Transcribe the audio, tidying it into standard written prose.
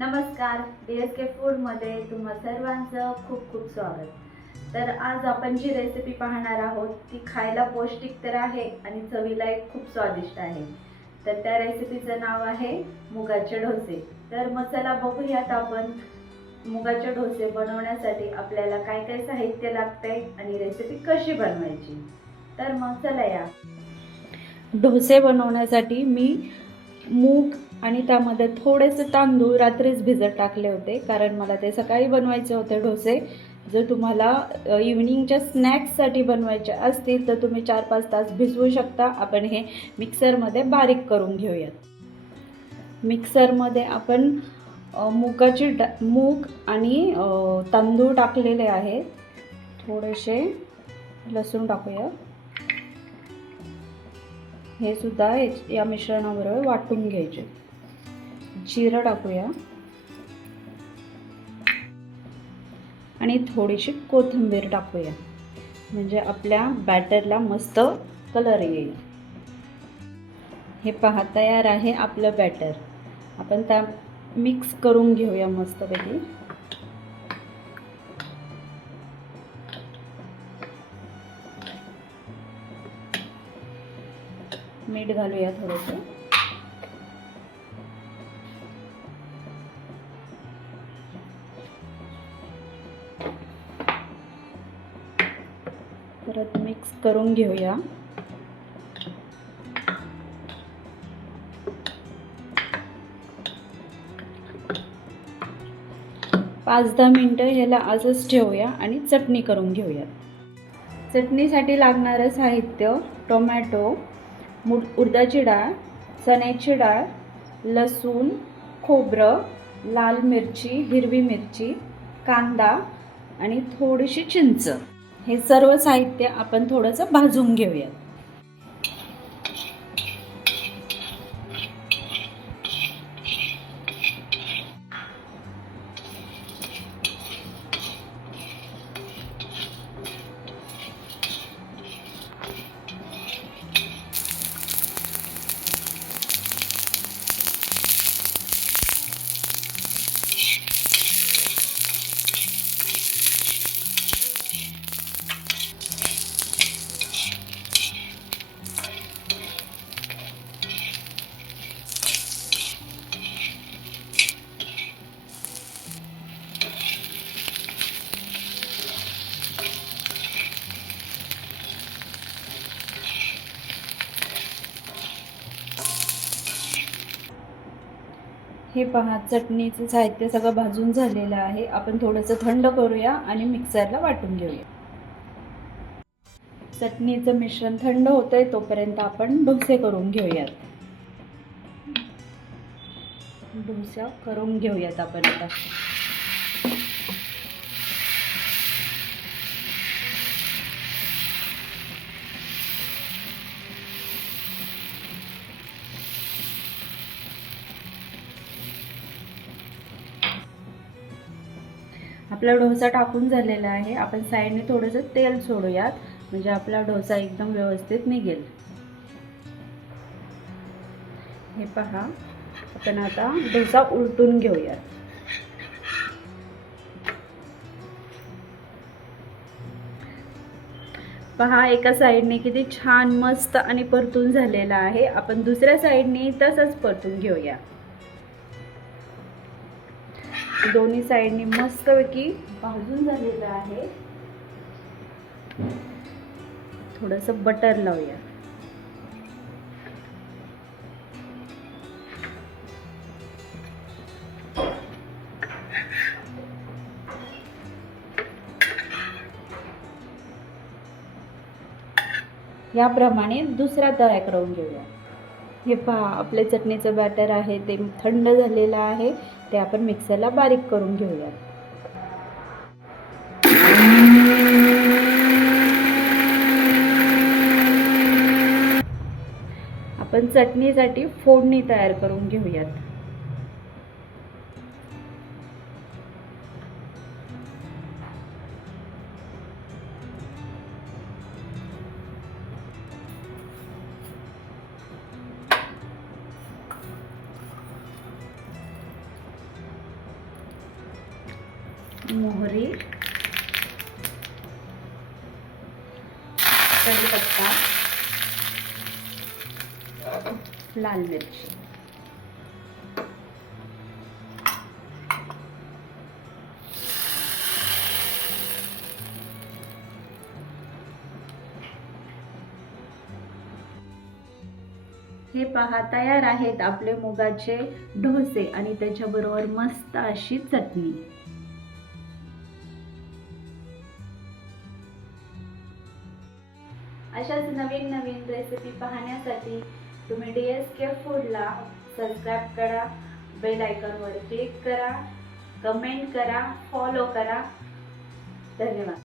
नमस्कार, DSK फूडमध्ये तुम्हा सर्वांचं खूप खूप स्वागत. तर आज आपण जी रेसिपी पाहणार आहोत ती खायला पौष्टिक तर आहे आणि चवीला खूप स्वादिष्ट आहे. तर त्या रेसिपीचं नाव आहे मुगाचे डोसे. तर मग चला बघूयात आपण मुगाचे डोसे बनवण्यासाठी आपल्याला काय काय साहित्य लागते आणि रेसिपी कशी बनवायची. तर मग चला या. डोसे बनवण्यासाठी मी मूग आणि त्यामध्ये थोडेसे तांदूळ रात्रीच भिजत टाकले होते, कारण मला ते सकाळी बनवायचे होते डोसे. जर तुम्हाला इव्हनिंगच्या स्नॅक्ससाठी बनवायचे असतील तर तुम्ही 4-5 तास भिजवू शकता. आपण हे मिक्सरमध्ये बारीक करून घेऊयात. मिक्सरमध्ये आपण मूग आणि तांदूळ टाकलेले आहेत. थोडेसे लसूण टाकूया. हे सुद्धा या मिश्रणाबरोबर वाटून घ्यायचे. जिरं टाकूया आणि थोडीशी कोथिंबीर टाकूया, म्हणजे आपल्या बॅटरला मस्त कलर येईल. हे पहा, तयार आहे आपलं बॅटर. आपण त्या मिक्स करून घेऊया मस्तपैकी. मीठ घालूया थोडंसं. परत मिक्स करून घेऊया. पाच 10 मिनिटं ह्याला आजच ठेवूया आणि चटणी करून घेऊया. चटणीसाठी लागणारं साहित्य: टोमॅटो, उडदाची डाळ, चण्याची डाळ, लसूण, खोबरं, लाल मिरची, हिरवी मिरची, कांदा आणि थोडीशी चिंच. हे सर्व साहित्य आपण थोडंसं भाजून घेऊया. हे पहा, चटणीचं साहित्य सगळं भाजून झालेलं आहे. आपण थोडंसं थंड करूया आणि मिक्सरला वाटून घेऊया. चटणीचं मिश्रण थंड होतंय तोपर्यंत आपण डोसे करून घेऊयात. डोसा करून घेऊयात आपण आता. आपला डोसा टाकून झालेला आहे. आपण साईडने थोडंसं तेल सोडूयात, म्हणजे आपला डोसा एकदम व्यवस्थित निघेल. हे पहा, आपण आता डोसा उलटून घेऊयात. पहा, एका साईडने किती छान मस्त आणि परतून झालेला आहे. आपण दुसऱ्या साईडने तसंच परतून घेऊया. दोन्ही साईडनी मस्तपैकी भाजून झालेलं आहे. थोडंसं बटर लावूया. याप्रमाणे दुसरा तयार करून घेऊया. हे पहा, आपले चटणीचं बॅटर आहे ते थंड झालेलं आहे. ते आपण मिक्सरला बारीक करून घेऊया. आपण चटणीसाठी फोडणी तयार करून घेऊयात. मोहरी, कढीपत्ता, लाल मिरची. हे पहा, तयार आहेत आपले मुगाचे डोसे आणि त्याच्याबरोबर मस्त अशी चटणी. अशाच नवीन नवीन रेसिपी पाहण्यासाठी तुम्ही DSK फूडला सबस्क्राईब करा, बेल आयकॉनवर क्लिक करा, कमेंट करा, फॉलो करा. धन्यवाद.